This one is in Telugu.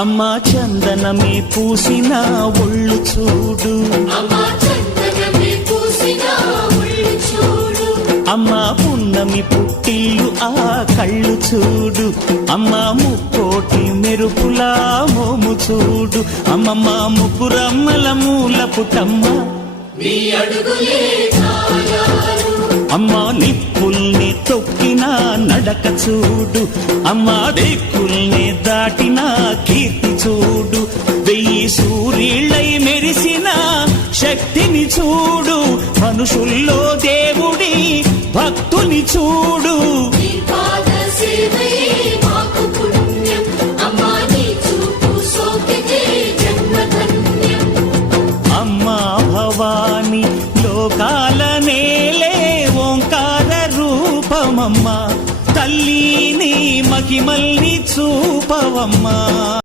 అమ్మా చందనమే పూసిన ఒళ్ళు చూడు, అమ్మా పున్నమి పుట్టిల్లు ఆ కళ్ళు చూడు, అమ్మా ముక్కోటి మెరుపులా మోము చూడు, అమ్మమ్మ ముగ్గురమ్మల మూల పుట్టమ్మ అమ్మా నిప్పుల్ని తొక్కిన నడక చూడు, అమ్మా దిక్కుల్ని దాటిన కీర్తి చూడు, 1000 సూర్యుళ్ళై మెరిసిన శక్తిని చూడు, మనుషుల్లో దేవుడి భక్తుని చూడు. అమ్మా భవాని లోకాల నేలే ఓంకార రూపమమ్మా, తల్లిని మహిమల్ని చూపవమ్మా.